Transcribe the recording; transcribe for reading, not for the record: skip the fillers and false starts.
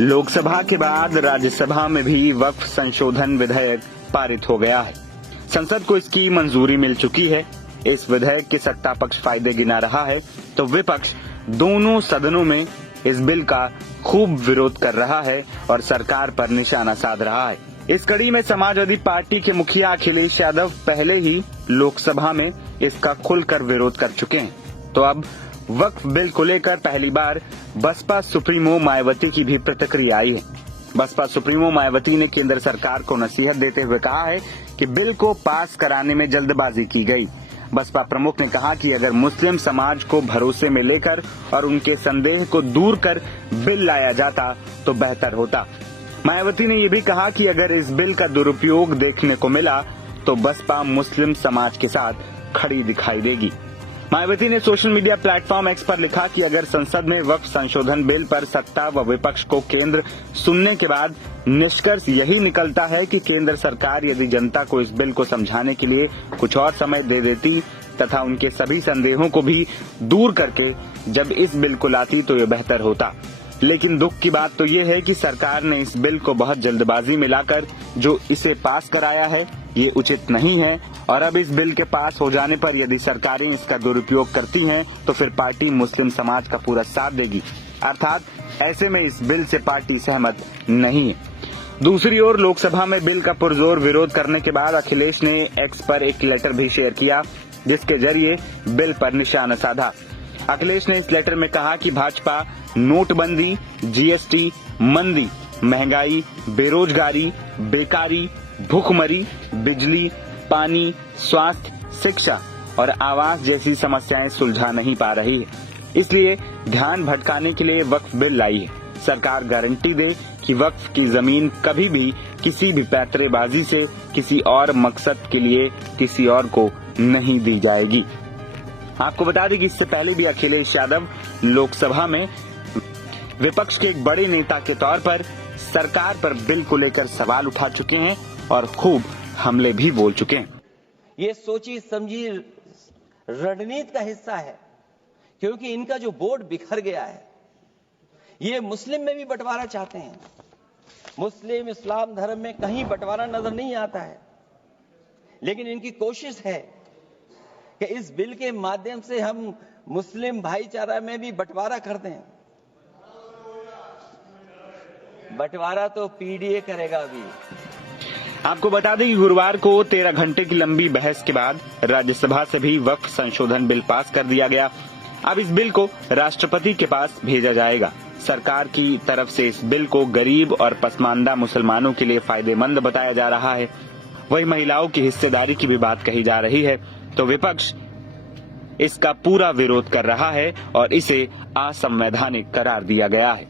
लोकसभा के बाद राज्यसभा में भी वक्फ संशोधन विधेयक पारित हो गया है। संसद को इसकी मंजूरी मिल चुकी है। इस विधेयक के सत्ता पक्ष फायदे गिना रहा है तो विपक्ष दोनों सदनों में इस बिल का खूब विरोध कर रहा है और सरकार पर निशाना साध रहा है। इस कड़ी में समाजवादी पार्टी के मुखिया अखिलेश यादव पहले ही लोकसभा में इसका खुलकर विरोध कर चुके हैं। तो अब वक्फ बिल को लेकर पहली बार बसपा सुप्रीमो मायावती की भी प्रतिक्रिया आई है। बसपा सुप्रीमो मायावती ने केंद्र सरकार को नसीहत देते हुए कहा है कि बिल को पास कराने में जल्दबाजी की गई। बसपा प्रमुख ने कहा कि अगर मुस्लिम समाज को भरोसे में लेकर और उनके संदेह को दूर कर बिल लाया जाता तो बेहतर होता। मायावती ने ये भी कहा कि अगर इस बिल का दुरुपयोग देखने को मिला तो बसपा मुस्लिम समाज के साथ खड़ी दिखाई देगी। मायावती ने सोशल मीडिया प्लेटफॉर्म एक्स पर लिखा कि अगर संसद में वक्फ संशोधन बिल पर सत्ता व विपक्ष को केंद्र सुनने के बाद निष्कर्ष यही निकलता है कि केंद्र सरकार यदि जनता को इस बिल को समझाने के लिए कुछ और समय दे देती तथा उनके सभी संदेहों को भी दूर करके जब इस बिल को लाती तो ये बेहतर होता। लेकिन दुख की बात तो ये है कि सरकार ने इस बिल को बहुत जल्दबाजी में लाकर जो इसे पास कराया है ये उचित नहीं है और अब इस बिल के पास हो जाने पर यदि सरकारें इसका दुरुपयोग करती हैं तो फिर पार्टी मुस्लिम समाज का पूरा साथ देगी। अर्थात ऐसे में इस बिल से पार्टी सहमत नहीं है। दूसरी ओर लोकसभा में बिल का पुरजोर विरोध करने के बाद अखिलेश ने एक्स पर एक लेटर भी शेयर किया जिसके जरिए बिल पर निशाना साधा। अखिलेश ने इस लेटर में कहा कि भाजपा नोटबंदी, जीएसटी, मंदी, महंगाई, बेरोजगारी, बेकारी, भूखमरी, बिजली, पानी, स्वास्थ्य, शिक्षा और आवास जैसी समस्याएं सुलझा नहीं पा रही है, इसलिए ध्यान भटकाने के लिए वक्फ बिल लाई है। सरकार गारंटी दे कि वक्फ की जमीन कभी भी किसी भी पैंतरेबाजी से किसी और मकसद के लिए किसी और को नहीं दी जाएगी। आपको बता दें कि इससे पहले भी अखिलेश यादव लोकसभा में विपक्ष के एक बड़े नेता के तौर पर सरकार पर बिल को लेकर सवाल उठा चुके हैं और खूब हमले भी बोल चुके हैं। ये सोची समझी रणनीति का हिस्सा है क्योंकि इनका जो बोर्ड बिखर गया है ये मुस्लिम में भी बंटवारा चाहते हैं। मुस्लिम इस्लाम धर्म में कहीं बंटवारा नजर नहीं आता है, लेकिन इनकी कोशिश है कि इस बिल के माध्यम से हम मुस्लिम भाईचारा में भी बंटवारा कर दें। बंटवारा तो पीडीए करेगा अभी। आपको बता दें कि गुरुवार को 13 घंटे की लंबी बहस के बाद राज्यसभा से भी वक्फ संशोधन बिल पास कर दिया गया। अब इस बिल को राष्ट्रपति के पास भेजा जाएगा। सरकार की तरफ से इस बिल को गरीब और पसमानदा मुसलमानों के लिए फायदेमंद बताया जा रहा है। वही महिलाओं की हिस्सेदारी की भी बात कही जा रही है तो विपक्ष इसका पूरा विरोध कर रहा है और इसे असंवैधानिक करार दिया गया है।